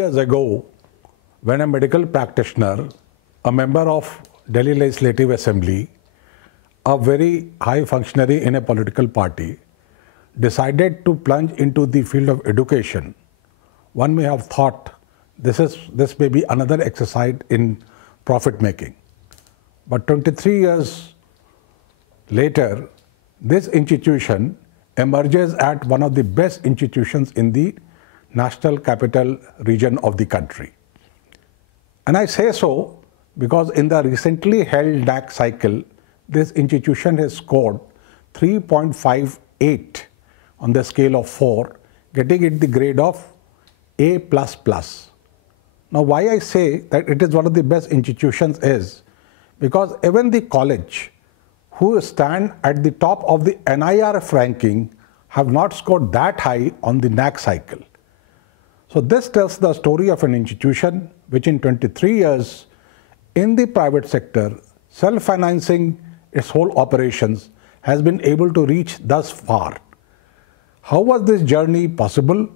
years ago, when a medical practitioner, a member of Delhi Legislative Assembly, a very high functionary in a political party, decided to plunge into the field of education, one may have thought this may be another exercise in profit making. But 23 years later, this institution emerges as one of the best institutions in the national capital region of the country. And I say so because in the recently held NAAC cycle, this institution has scored 3.58 on the scale of 4, getting it the grade of A++. Now, why I say that it is one of the best institutions is because even the college who stand at the top of the NIRF ranking have not scored that high on the NAAC cycle. So this tells the story of an institution which in 23 years in the private sector, self-financing its whole operations, has been able to reach thus far. How was this journey possible?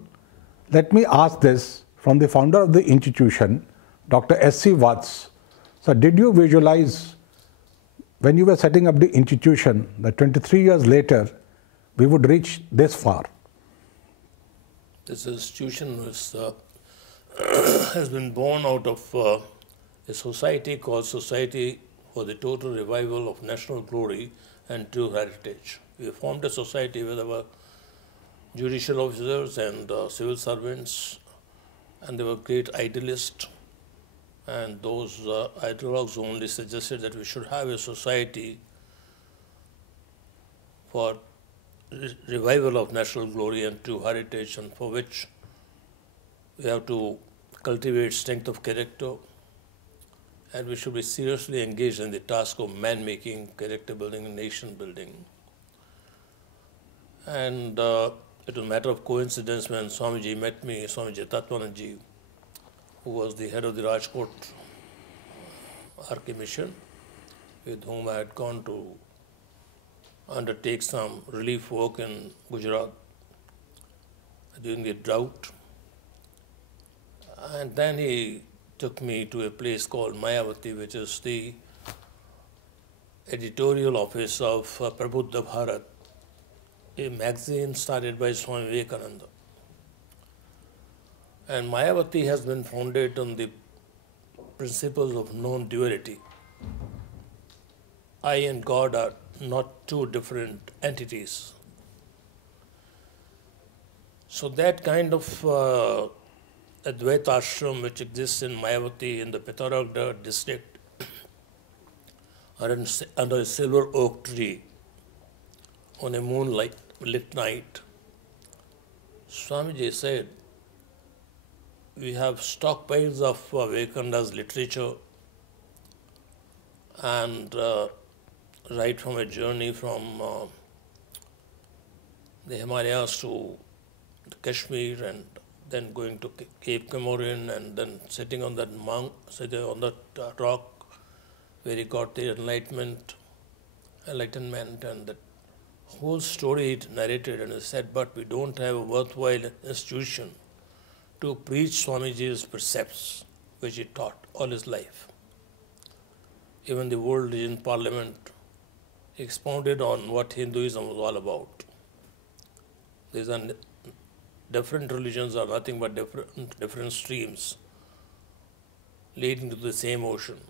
Let me ask this from the founder of the institution, Dr. S.C. Vats. So did you visualize when you were setting up the institution that 23 years later we would reach this far? This institution was, has been born out of a society called Society for the Total Revival of National Glory and True Heritage. We formed a society with our judicial officers and civil servants, and they were great idealists. And those ideologues only suggested that we should have a society for revival of national glory and true heritage, and for which we have to cultivate strength of character, and we should be seriously engaged in the task of man-making, character building, and nation building. And it was a matter of coincidence when Swamiji met me, Swamiji Tatwananji, who was the head of the Rajkot RK mission, with whom I had gone to undertake some relief work in Gujarat during the drought. And then he took me to a place called Mayavati, which is the editorial office of Prabuddha Bharat, a magazine started by Swami Vivekananda. And Mayavati has been founded on the principles of non-duality. I and God are not two different entities. So that kind of Advaita ashram which exists in Mayavati in the Pithoragarh district under a silver oak tree on a moonlit night, Swamiji said, we have stockpiles of Vivekananda's literature, and right from a journey from the Himalayas to Kashmir, and then going to Cape Comorin, and then sitting on that rock where he got the enlightenment, and that whole story it narrated, and he said, but we don't have a worthwhile institution to preach Swamiji's precepts, which he taught all his life. Even the World Religion Parliament expounded on what Hinduism was all about. These are different religions are nothing but different streams leading to the same ocean.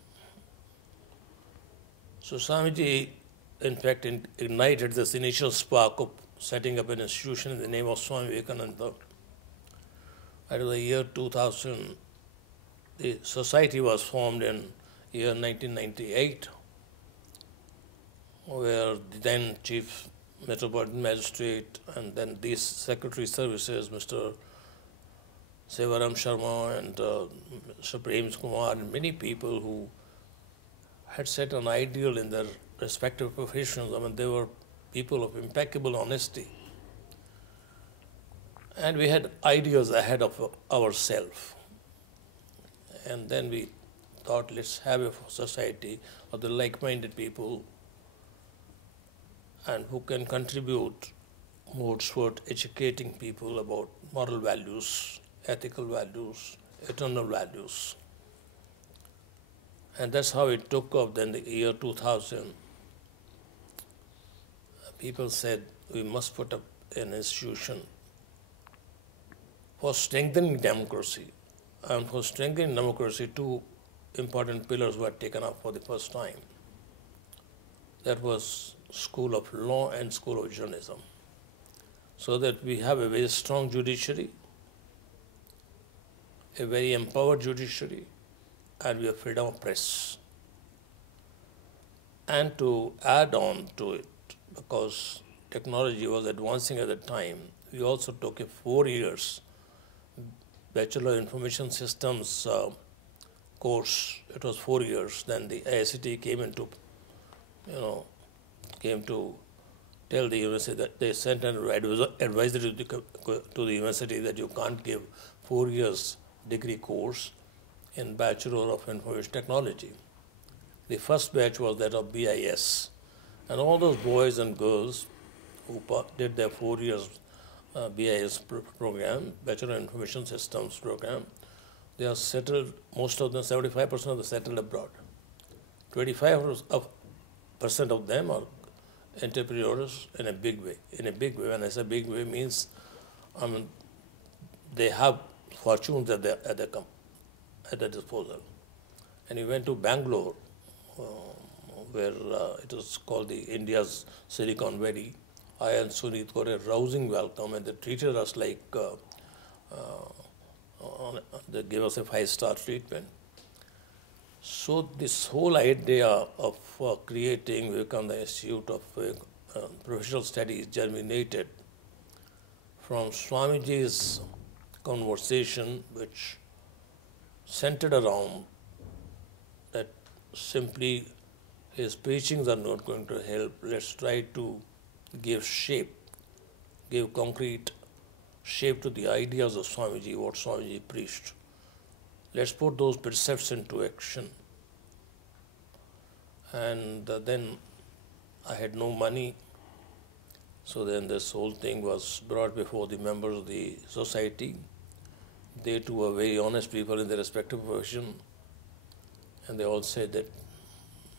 So Swamiji, in fact, ignited this initial spark of setting up an institution in the name of Swami Vivekananda. That was the year 2000. The society was formed in year 1998, where the then Chief Metropolitan Magistrate and then these Secretary Services, Mr. Sevaram Sharma and Mr. Prem Kumar, and many people who had set an ideal in their respective professions. I mean, they were people of impeccable honesty. And we had ideas ahead of ourselves. And then we thought, let's have a society of the like-minded people and who can contribute more toward educating people about moral values, ethical values, eternal values. And that's how it took off. Then the year 2000, people said we must put up an institution for strengthening democracy. And for strengthening democracy, two important pillars were taken up for the first time. That was School of Law and School of Journalism. So that we have a very strong judiciary, a very empowered judiciary, and we have freedom of press. And to add on to it, because technology was advancing at the time, we also took a 4 years Bachelor Information Systems course. It was 4 years. Then the ICT came to tell the university that they sent an advisory to the university that you can't give 4 years degree course in Bachelor of Information Technology. The first batch was that of BIS. And all those boys and girls who did their 4 years BIS program, Bachelor Information Systems program, they are settled, most of them, 75% of them settled abroad. 25% of them are entrepreneurs in a big way. In a big way, when I say big way, means they have fortunes at their disposal. And he went to Bangalore, where it was called the India's Silicon Valley. I and Sunit got a rousing welcome, and they treated us like they gave us a 5-star treatment. So this whole idea of creating Vivekananda Institute of Professional Studies germinated from Swamiji's conversation, which centered around that simply his preachings are not going to help. Let's try to give concrete shape to the ideas of Swamiji, what Swamiji preached. Let's put those precepts into action. And then I had no money, so then this whole thing was brought before the members of the society. They too were very honest people in their respective profession, and they all said that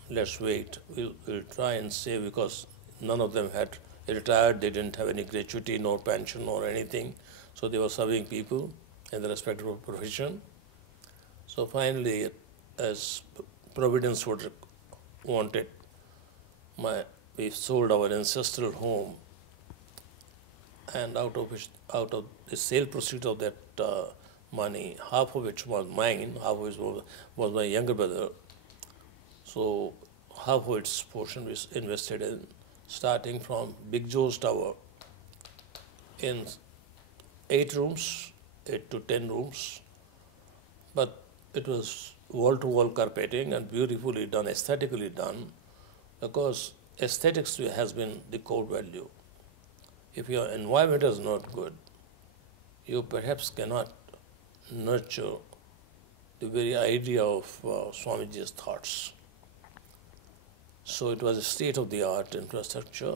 let's wait, we'll try and save, because none of them had retired, they didn't have any gratuity, no pension or anything, so they were serving people in their respective profession. So finally, as Providence would wanted, we sold our ancestral home, and out of the sale proceeds of that money, half of which was mine, half of which was my younger brother. So half of its portion was invested in, starting from Big Joe's Tower in 8 to 10 rooms, but it was wall-to-wall carpeting and beautifully done, aesthetically done, because aesthetics has been the core value. If your environment is not good, you perhaps cannot nurture the very idea of Swamiji's thoughts. So it was a state-of-the-art infrastructure,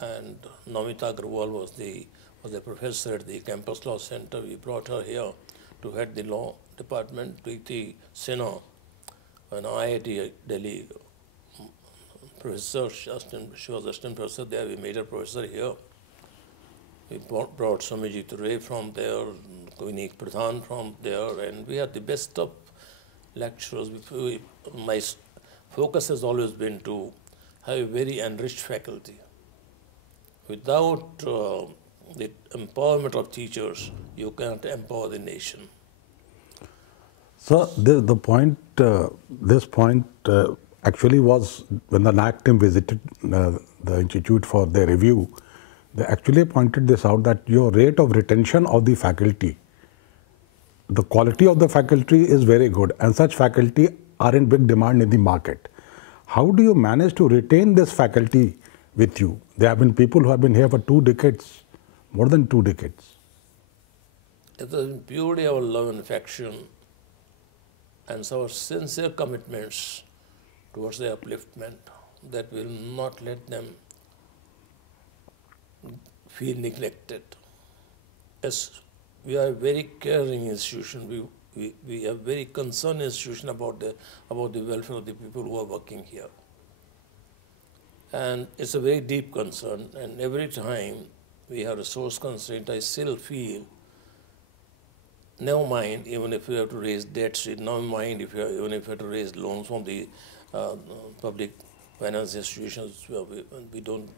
and Namita Agrawal was the professor at the Campus Law Center. We brought her here to head the law department. Preeti Sinha, an IIT Delhi professor, she was assistant professor there. We made her professor here. We brought Swamiji Ture from there, Koinik Pradhan from there, and we had the best of lecturers. My focus has always been to have a very enriched faculty. Without the empowerment of teachers, you cannot empower the nation. So this point actually was when the NAAC team visited the institute for their review. They actually pointed this out, that your rate of retention of the faculty, the quality of the faculty is very good, and such faculty are in big demand in the market. How do you manage to retain this faculty with you? There have been people who have been here for 2 decades, more than 2 decades. It is purely our love and affection and our sincere commitments towards their upliftment that will not let them feel neglected. As we are a very caring institution, we have very concerned institution about the welfare of the people who are working here. And it's a very deep concern, and every time we have resource constraint, I still feel, never mind, even if we have to raise debts, never mind even if we have to raise loans from the public finance institutions, we don't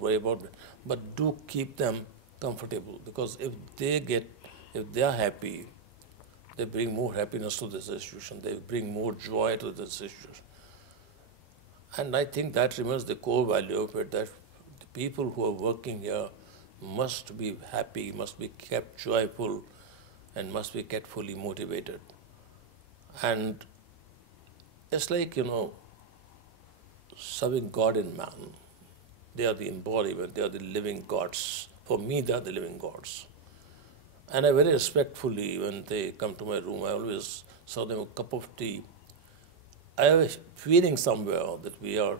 worry about it, but do keep them comfortable, because if they are happy, they bring more happiness to this institution, they bring more joy to this institution. And I think that remains the core value of it, that the people who are working here must be happy, must be kept joyful, and must be kept fully motivated. And it's like, serving God in man. They are the embodiment, they are the living gods. For me, they are the living gods. And I very respectfully, when they come to my room, I always serve them a cup of tea. I have a feeling somewhere that we are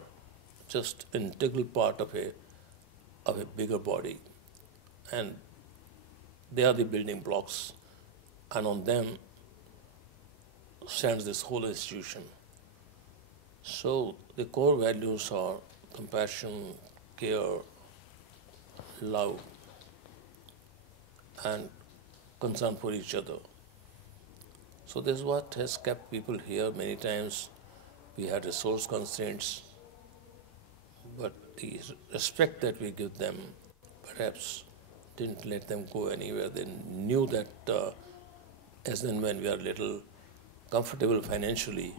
just an integral part of a bigger body, and they are the building blocks, and on them stands this whole institution. So the core values are compassion, care, love, and concern for each other. So this is what has kept people here. Many times we had resource constraints, but the respect that we give them perhaps didn't let them go anywhere. They knew that as and when we are a little comfortable financially,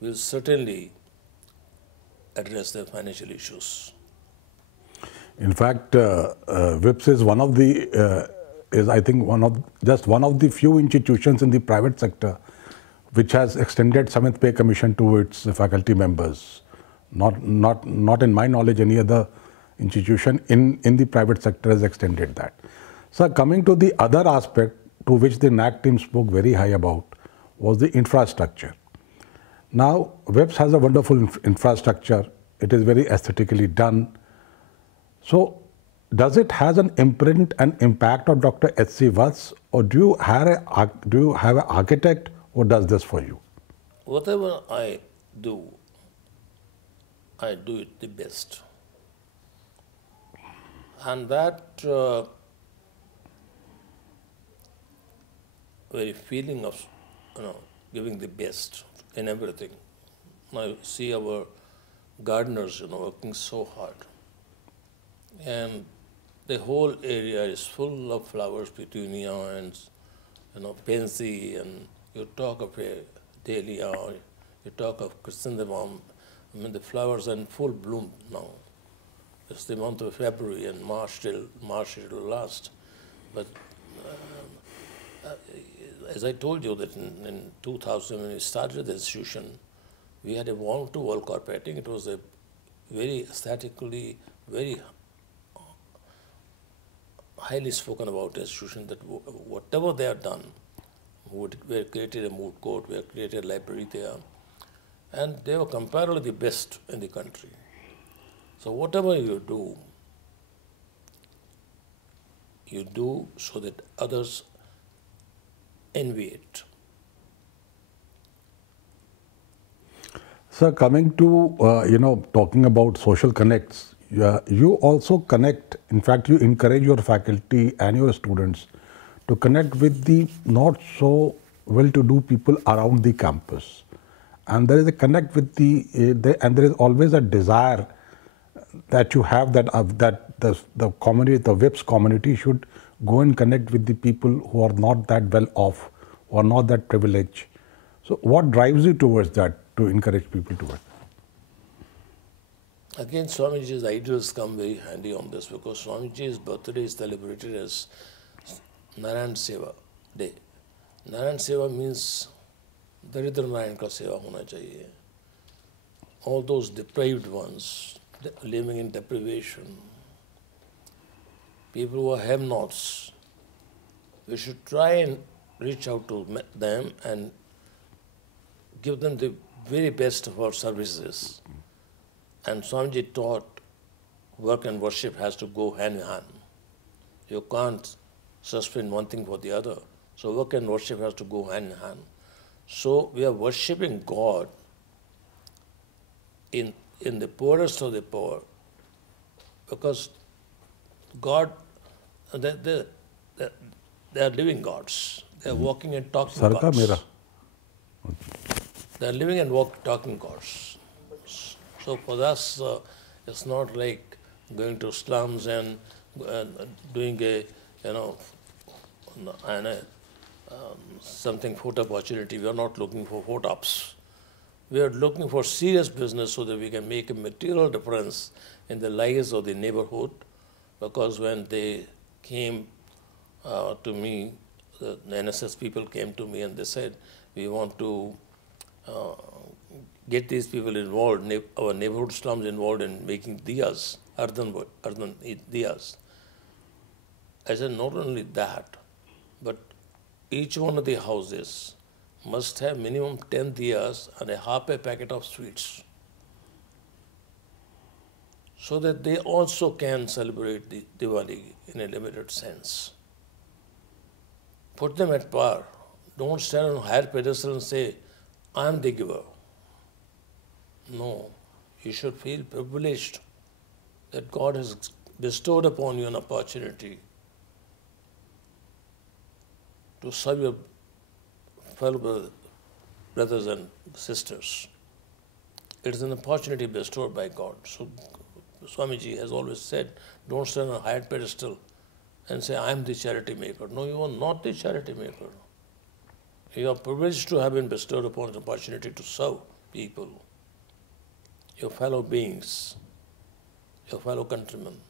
we'll certainly address their financial issues. In fact, VIPS is one of the I think one of the few institutions in the private sector which has extended 7th Pay Commission to its faculty members. Not in my knowledge any other institution in the private sector has extended that. So coming to the other aspect to which the NAAC team spoke very high about was the infrastructure. Now VIPS has a wonderful infrastructure. It is very aesthetically done. So does it has an imprint and impact on Dr. H.C. Vats, or do you have an architect who does this for you? Whatever I do it the best. And that very feeling of giving the best in everything. I see our gardeners working so hard, and the whole area is full of flowers, petunia and pansy, and you talk of a dahlia, you talk of chrysanthemum. I mean, the flowers are in full bloom now. It's the month of February, and March it will last. But as I told you that in 2000, when we started the institution, we had a wall-to-wall carpeting. It was a very aesthetically, very highly spoken about institution, that whatever they have done, we have created a moot court, we have created a library there, and they were comparatively the best in the country. So whatever you do so that others envy it. Sir, coming to talking about social connects, you also connect. In fact, you encourage your faculty and your students to connect with the not so well-to-do people around the campus, and there is a connect with and there is always a desire that you have that the community, the VIPS community, should go and connect with the people who are not that well off, or not that privileged. So what drives you towards that, to encourage people towards that? Again, Swamiji's ideals come very handy on this, because Swamiji's birthday is celebrated as Narayan Seva Day. Narayan Seva means Daridra Narayan ka Seva hona chahiye. All those deprived ones, living in deprivation, people who are have-nots, we should try and reach out to them and give them the very best of our services. And Swamiji taught work and worship has to go hand in hand. You can't suspend one thing for the other. So work and worship has to go hand in hand. So we are worshipping God in the poorest of the poor, because God, they are living gods. They are walking and talking Sarka gods. mera. They are living and talking gods. So for us, it's not like going to slums and doing something photo opportunity. We are not looking for photops. We are looking for serious business so that we can make a material difference in the lives of the neighborhood. Because when they came to me, the NSS people came to me and they said, we want to get these people involved, our neighborhood slums involved in making diyas, earthen diyas. I said, not only that, but each one of the houses must have minimum 10 diyas and a half a packet of sweets, so that they also can celebrate the Diwali in a limited sense. Put them at par. Don't stand on a higher pedestal and say, I am the giver. No, you should feel privileged that God has bestowed upon you an opportunity to serve your fellow brothers and sisters. It is an opportunity bestowed by God. So Swamiji has always said, don't stand on a higher pedestal and say, I am the charity maker. No, you are not the charity maker. You are privileged to have been bestowed upon an opportunity to serve people, your fellow beings, your fellow countrymen.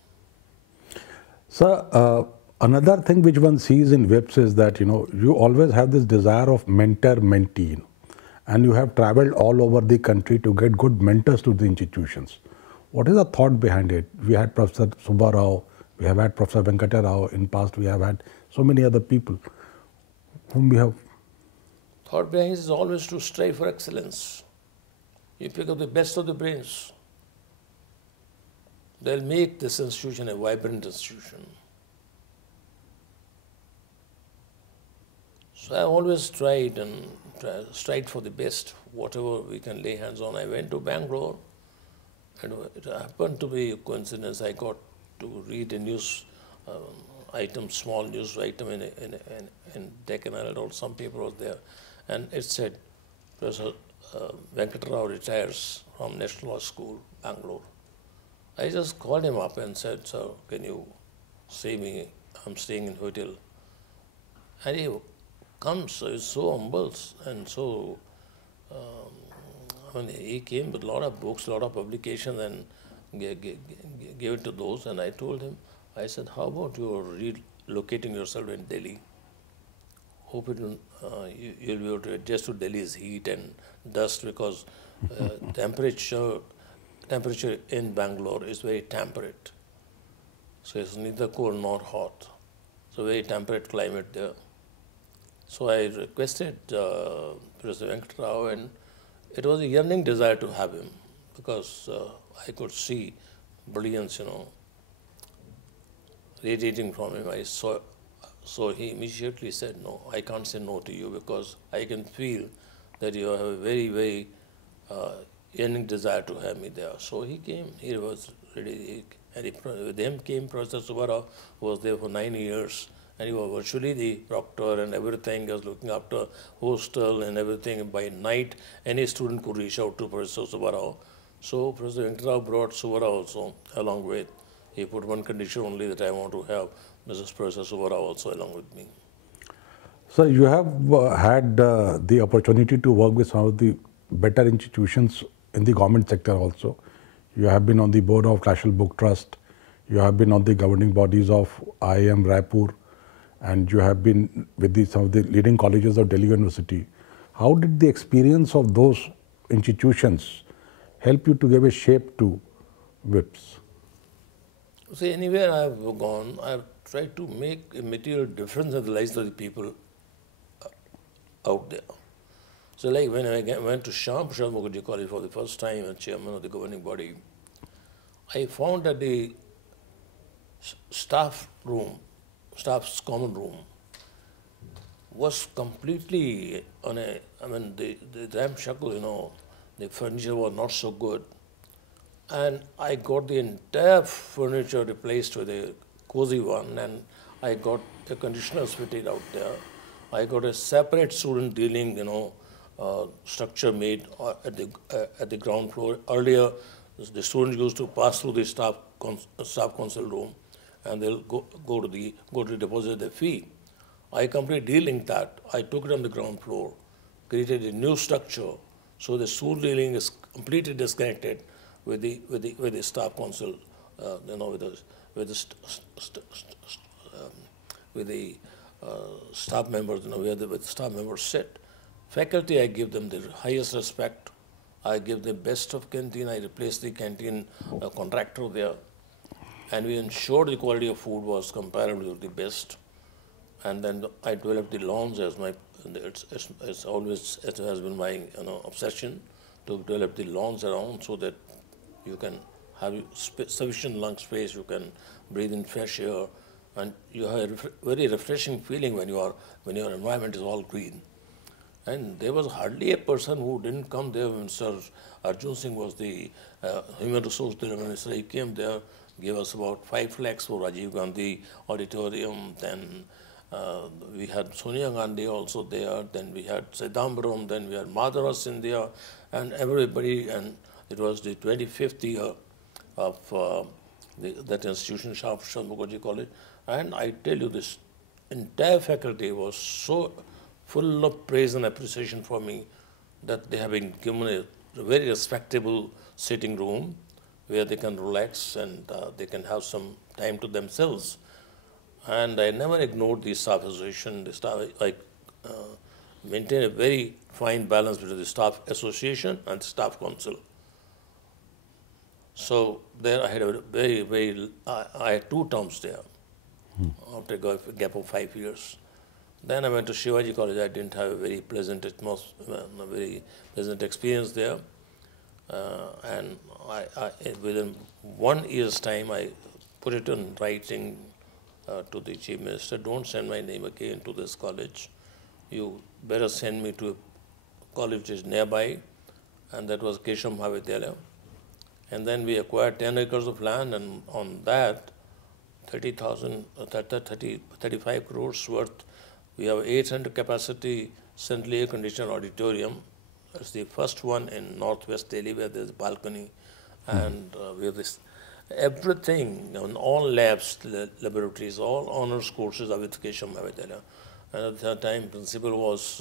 Sir, another thing which one sees in VIPS is that, you always have this desire of mentor-mentee, and you have traveled all over the country to get good mentors to the institutions. What is the thought behind it? We had Professor Subba Rao, we have had Professor Venkata Rao, in past we have had so many other people whom we have. Thought behind is always to strive for excellence. You pick up the best of the brains. They'll make this institution a vibrant institution. So I always tried and strive for the best, whatever we can lay hands on. I went to Bangalore, and it happened to be a coincidence. I got to read a news item, small news item in Deccan Herald, or some paper was there, and it said, Professor Venkata Rao retires from National Law School, Bangalore. I just called him up and said, sir, can you see me? I'm staying in hotel. And he comes, he's so humble, and so, he came with a lot of books, a lot of publications, and gave it to those. And I told him, I said, how about you relocating yourself in Delhi? Hope you'll be able to adjust to Delhi's heat and dust, because temperature in Bangalore is very temperate. So it's neither cold nor hot. So very temperate climate there. So I requested Professor Venkata Rao, and it was a yearning desire to have him, because I could see brilliance, radiating from him. So he immediately said, no, I can't say no to you, because I can feel that you have a very, very yearning desire to have me there. So he came, he was ready, and with him came Professor Subba Rao, who was there for 9 years, and he was virtually the proctor and everything. He was looking after hostel and everything. By night, any student could reach out to Professor Subba Rao. So Professor Venkata Rao brought Subba Rao also along with. He put one condition only, that I want to have Mrs. Professor Subba Rao also along with me. So you have had the opportunity to work with some of the better institutions in the government sector also. You have been on the board of National Book Trust. You have been on the governing bodies of IIM Raipur, and you have been with some of the leading colleges of Delhi University. How did the experience of those institutions help you to give a shape to VIPS? See, anywhere I've gone, I've tried to make a material difference in the lives of the people out there. So like when I went to Shyam Prasad Mukherjee College for the first time as chairman of the governing body, I found that the staff's common room was completely on a, I mean, the ramshackle, the furniture was not so good. And I got the entire furniture replaced with a cozy one, and I got a conditioners fitted out there. I got a separate student dealing, structure made at the ground floor. Earlier, the students used to pass through the staff council room, and they'll go to deposit their fee. I completely de-linked that. I took it on the ground floor, created a new structure, so the student dealing is completely disconnected with the staff council, with the staff members, where the staff members sit. Faculty, I give them the highest respect. I give the best of canteen. I replaced the canteen contractor there, and we ensured the quality of food was comparable to the best. And then I developed the lawns as my. It's always, it has been my obsession to develop the lawns around so that you can have sufficient lung space, you can breathe in fresh air, and you have a very refreshing feeling when your environment is all green. And there was hardly a person who didn't come there when Sir Arjun Singh was the Human Resource Development Minister. He came there, gave us about 5 lakhs for Rajiv Gandhi Auditorium. Then we had Sonia Gandhi also there. Then we had Sidambaram. Then we had Madhava Sindhya, and everybody. And it was the 25th year of that institution, Shah Mukherjee College. And I tell you, this entire faculty was so full of praise and appreciation for me that they have been given a very respectable sitting room where they can relax and they can have some time to themselves. And I never ignored the staff association. The staff, I maintain a very fine balance between the staff association and the staff council. So there I had a I had 2 terms there after a gap of 5 years. Then I went to Shivaji College. I didn't have a very pleasant experience there. And within 1 year's time, I put it in writing to the Chief Minister, don't send my name again to this college. You better send me to a college which is nearby, and that was Keshav Mahavidyalaya. And then we acquired 10 acres of land, and on that, 35 crores worth. We have 800 capacity centrally air-conditioned auditorium. It's the first one in Northwest Delhi where there's a balcony, and we have this everything, all labs, laboratories, all honors courses are with Keshav Mahavidyalaya. And at that time, principal was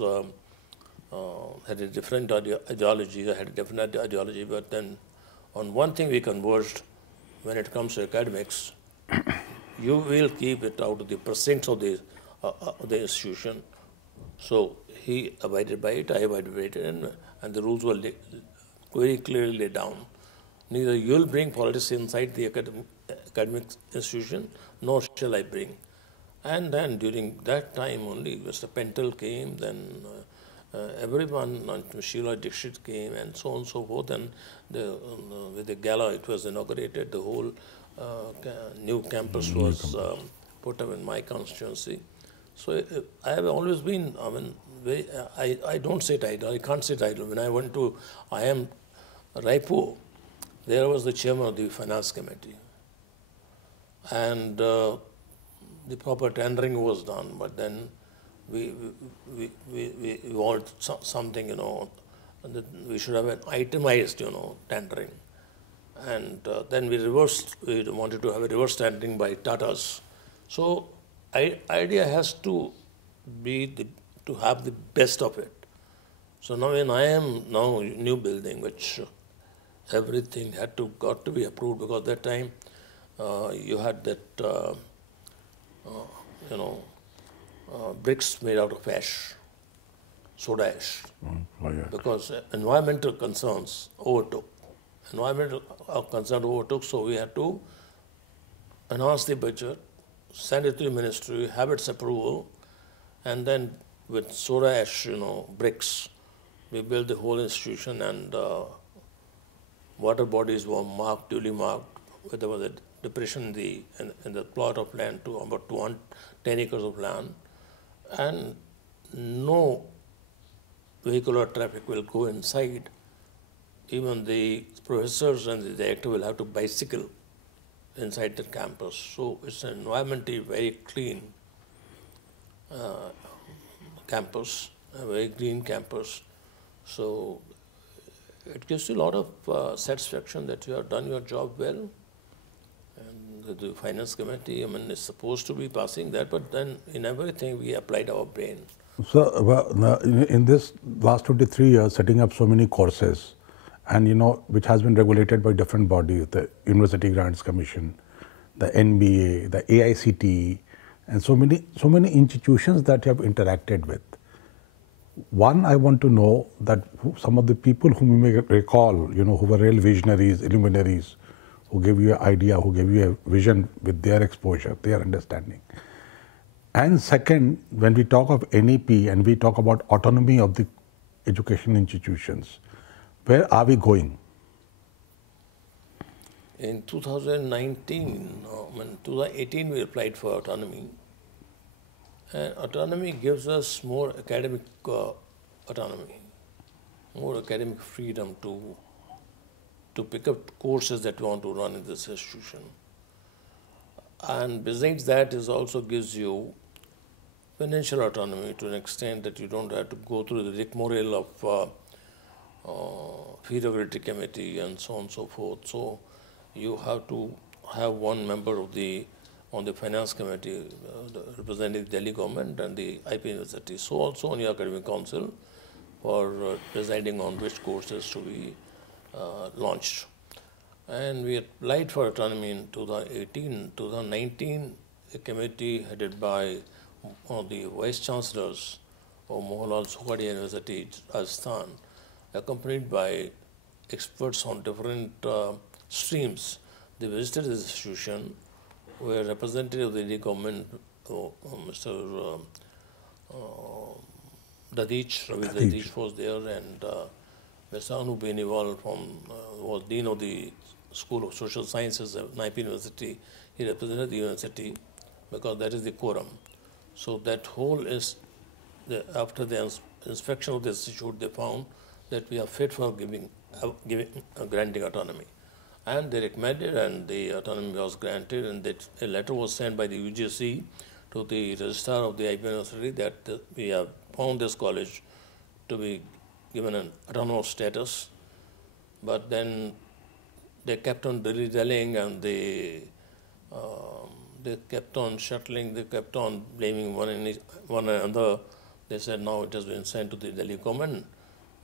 had a different ideology. I had a different ideology, but then on one thing we converged when it comes to academics. You will keep it out of the precincts of the institution. So he abided by it, I abided by it, and the rules were very clearly laid down. Neither you will bring politics inside the academic institution, nor shall I bring. And then during that time only, Mr. Pentel came, then everyone, Sheila Dixit came, and so on and so forth. And with the gala, it was inaugurated. The whole new campus was put up in my constituency. So I have always been, I don't sit idle, I can't sit idle. When I went to Raipur, there was the chairman of the finance committee. And the proper tendering was done, but then we want something, that we should have an itemized, tendering. And then we wanted to have a reverse tendering by Tatas. So idea has to be to have the best of it. So now when I am now new building, which everything got to be approved, because that time you had that bricks made out of ash, soda ash, because environmental concerns overtook. Environmental concern overtook, so we had to enhance the budget, send it to the ministry, have its approval, and then with soda ash, bricks, we built the whole institution, and water bodies were duly marked. There was a depression in the plot of land to about 210 acres of land, and no vehicular traffic will go inside. Even the professors and the director will have to bicycle inside the campus. So it's an environmentally very clean campus, a very green campus. So it gives you a lot of satisfaction that you have done your job well. And the finance committee, I mean, is supposed to be passing that, but then in everything we applied our brain. So, in this last 23 years, setting up so many courses, and which has been regulated by different bodies, the University Grants Commission, the NBA, the AICTE, and so many institutions that you have interacted with. One, I want to know that some of the people whom you may recall, who were real visionaries, luminaries, who gave you an idea, who gave you a vision with their exposure, their understanding. And second, when we talk of NEP and we talk about autonomy of the education institutions, where are we going? In 2019, 2018 we applied for autonomy. And autonomy gives us more academic autonomy, more academic freedom to pick up courses that we want to run in this institution. And besides that, it also gives you financial autonomy to an extent that you don't have to go through the rigmarole of fee regulatory committee and so on and so forth. So you have to have one member of on the finance committee representing the Delhi government and the IP University. So also on your academic council for deciding on which courses to be launched. And we applied for autonomy in 2018. 2019, a committee headed by one of the vice chancellors of Mohanlal Sukhadiya University, Rajasthan, accompanied by experts on different streams. They visited this institution, where representative of the Delhi government, Mr. Dadich was there, and Mr. Anu Beniwal was Dean of the School of Social Sciences at NAAC University. He represented the university because that is the quorum. So that whole is, after the inspection of the institute, they found that we are fit for granting autonomy. And they recommended, and the autonomy was granted, and that a letter was sent by the UGC to the registrar of the IP University that we have found this college to be given an autonomous status. But then they kept on dilly-dallying, and they kept on shuttling, they kept on blaming one another. They said, now it has been sent to the Delhi government,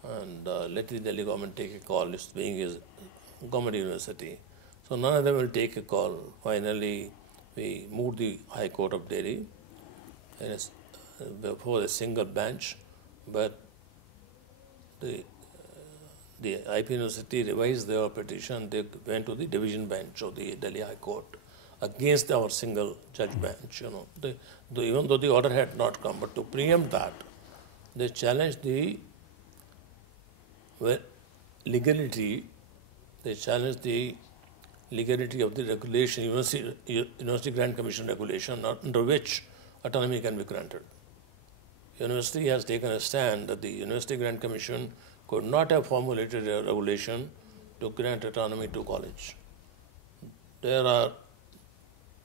and let the Delhi government take a call, it's being his government university. So none of them will take a call. Finally, we moved the High Court of Delhi before a single bench, but the IP University revised their petition. They went to the division bench of the Delhi High Court against our single judge bench. Even though the order had not come, but to preempt that, they challenged the legality. They challenged the legality of the regulation, University Grant Commission regulation, under which autonomy can be granted. University has taken a stand that the University Grant Commission could not have formulated a regulation to grant autonomy to college. There are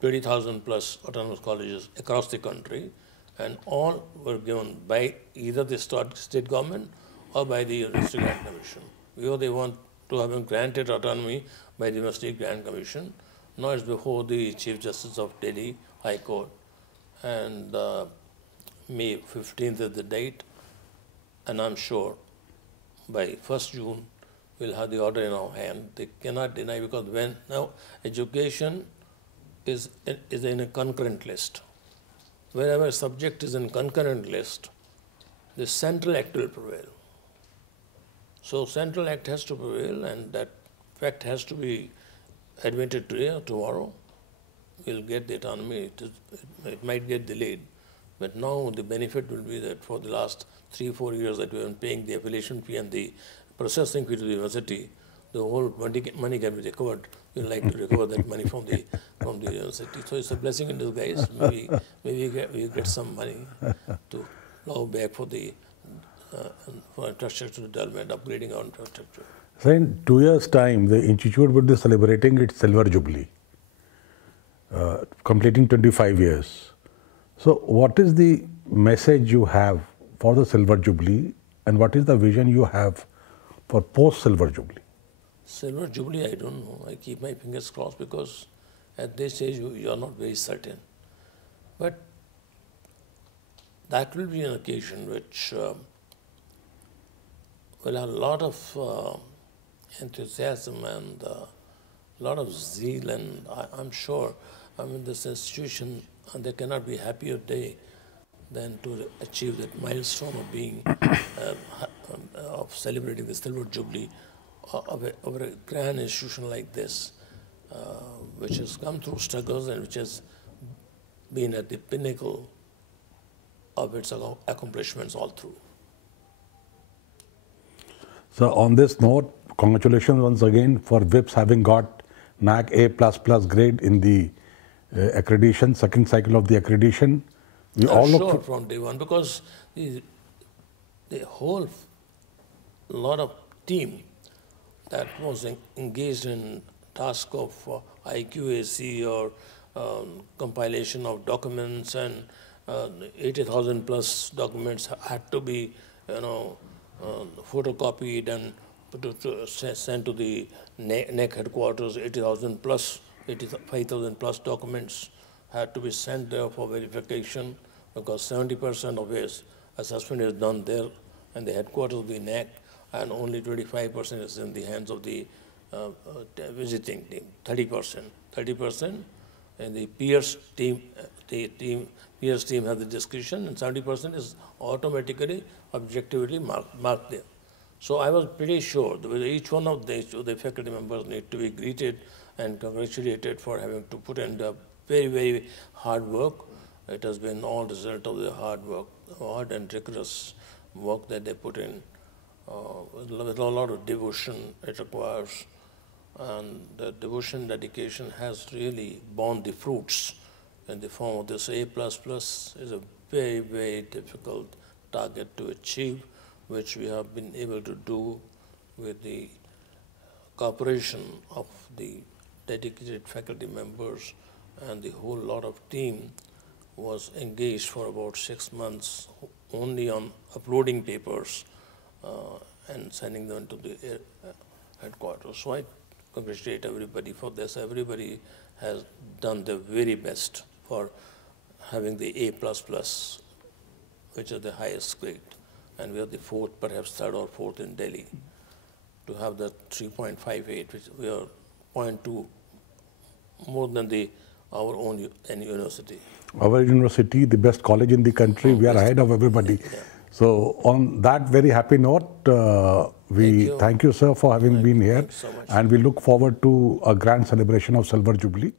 20,000 plus autonomous colleges across the country, and all were given by either the state government or by the University Grant Commission. Because they want to have been granted autonomy by the University Grant Commission. Now it's before the Chief Justice of Delhi High Court, and May 15th is the date, and I'm sure by 1st June we'll have the order in our hand. They cannot deny, because now education is in a concurrent list. Wherever a subject is in concurrent list, the Central Act will prevail. So Central Act has to prevail, and that fact has to be admitted today or tomorrow. We'll get the autonomy. It might get delayed, but now the benefit will be that for the last 3-4 years that we have been paying the affiliation fee and the processing fee to the university, the whole money can be recovered. We would like to recover that money from the university. So it's a blessing in disguise. Maybe we get some money to allow back for the for infrastructure development, upgrading our infrastructure. So in 2 years' time, the institute would be celebrating its silver jubilee, completing 25 years. So what is the message you have for the silver jubilee, and what is the vision you have for post-silver jubilee? Silver jubilee, I don't know. I keep my fingers crossed because at this stage you are not very certain. But that will be an occasion which will have a lot of enthusiasm and a lot of zeal, and I'm sure, this institution, there cannot be a happier day than to achieve that milestone of being, of celebrating the Silver Jubilee of a grand institution like this, which has come through struggles and which has been at the pinnacle of its accomplishments all through. So on this note, congratulations once again for VIPS having got NAAC A++ grade in the accreditation, second cycle of the accreditation. We all look sure from day one, because the whole lot of team that was engaged in task of IQAC or compilation of documents, and 80,000 plus documents had to be, photocopied and sent to the NAAC headquarters. 80,000 plus, 85,000 plus documents had to be sent there for verification, because 70% of his assessment is done there and the headquarters of the NAAC, and only 25% is in the hands of the visiting team. 30% and the peers team, peers team has the discussion, and 70% is automatically, objectively marked there. So I was pretty sure that each one of the faculty members need to be greeted and congratulated for having to put in the very, very hard work. It has been all result of the hard work, hard and rigorous work that they put in, with a lot of devotion it requires. And the devotion, dedication has really borne the fruits in the form of this A++ is a very, very difficult target to achieve, which we have been able to do with the cooperation of the dedicated faculty members, and the whole lot of team was engaged for about 6 months only on uploading papers and sending them to the headquarters. So I congratulate everybody for this. Everybody has done their very best for having the A++, which is the highest grade. And we are the fourth, perhaps third or fourth in Delhi, to have the 3.58, which we are 0.2 more than our own university. Our university, the best college in the country, we are ahead of everybody. Yeah. So on that very happy note, we thank you, sir, for having been here. So much. And we look forward to a grand celebration of Silver Jubilee.